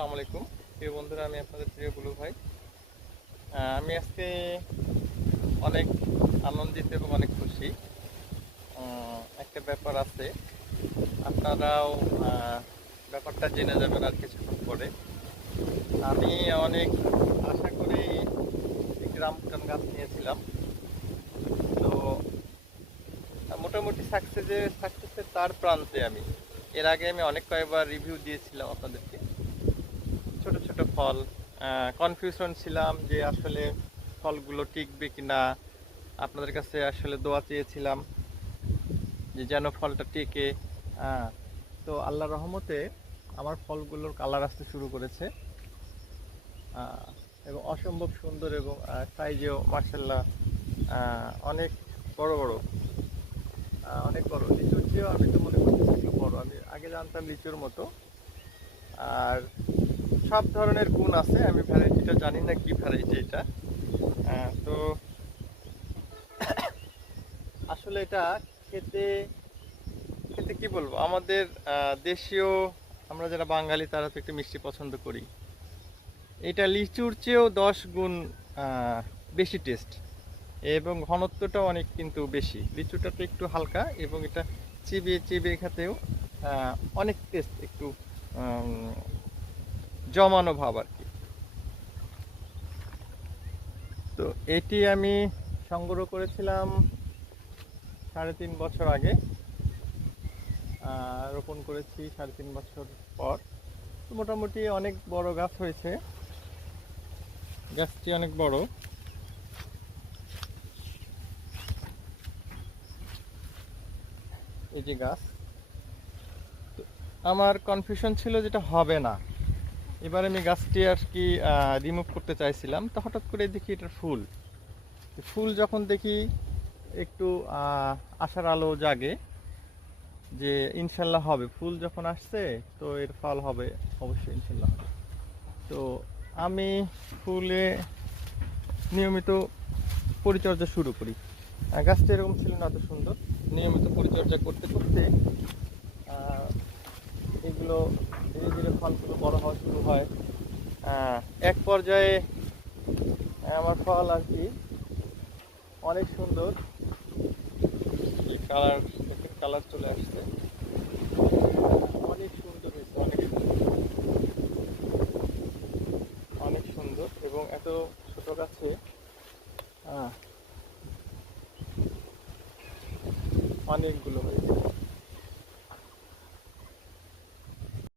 আসসালামু আলাইকুম প্রিয় বন্ধুরা, আমি আপনাদের প্রিয় বুলু ভাই। আমি আজকে অনেক আনন্দিত এবং অনেক খুশি। একটা ব্যাপার আছে, আপনারাও ব্যাপারটা জেনে যাবেন আর কিছুক্ষণ পরে। আমি অনেক আশা করে একটি রামবুটান গাছ নিয়েছিলাম। তো মোটামুটি সাকসেসের তার প্রান্তে। এর আগে আমি অনেক কয়েকবার রিভিউ দিয়েছিলাম আপনাদেরকে, ছোট ছোট ফল। কনফিউশন ছিলাম যে আসলে ফলগুলো টিকবে কিনা। আপনাদের কাছে আসলে দোয়া চেয়েছিলাম যে যেন ফলটা টিকে। আহ, তো আল্লাহর রহমতে আমার ফলগুলোর কালার আসতে শুরু করেছে, আহ, এবং অসম্ভব সুন্দর, এবং সাইজেও মার্শাল্লাহ অনেক বড় বড়, অনেক বড়। লিচুর চেয়েও আমি তো মনে করছি একটু বড়। আমি আগে জানতাম লিচুর মতো। আর সব ধরনের গুণ আছে, আমি ভ্যারাইটিটা জানি না কি ভ্যারাইটি এটা। তো আসলে এটা খেতে খেতে কি বলবো, আমাদের দেশীয়, আমরা যারা বাঙালি তারা তো একটু মিষ্টি পছন্দ করি। এটা লিচুর চেয়েও 10 গুণ বেশি টেস্ট, এবং ঘনত্বটাও অনেক কিন্তু বেশি। লিচুটা তো একটু হালকা, এবং এটা চিবিয়ে চিবিয়ে খেতেও অনেক টেস্ট, একটু উম, জমানো ভাব আর কি। তো এটি আমি সংগ্রহ করেছিলাম 3.5 বছর আগে। রোপণ করেছি 3.5 বছর পর। তো মোটামুটি অনেক বড় গাছ হয়েছে, গাছটি অনেক বড়। এই যে গাছ। তো আমার কনফিউশন ছিল যেটা হবে না। এবার আমি গাছটি আর কি রিমুভ করতে চাইছিলাম, তো হঠাৎ করে দেখি এটার ফুল। ফুল যখন দেখি একটু আশার আলো জাগে যে ইনশাল্লাহ হবে। ফুল যখন আসছে তো এর ফল হবে, অবশ্যই ইনশাল্লাহ হবে। তো আমি ফুলে নিয়মিত পরিচর্যা শুরু করি। গাছটা এরকম ছিল না, এত সুন্দর। নিয়মিত পরিচর্যা করতে করতে আহ, এগুলো ধীরে ধীরে ফলগুলো বড় হওয়া শুরু হয়। এক পর্যায়ে আমার ফল আর কি অনেক সুন্দর কালার, কালার চলে আসছে। অনেক সুন্দর হয়েছে, অনেক সুন্দর, অনেক সুন্দর। এবং এত ছোট গাছে অনেকগুলো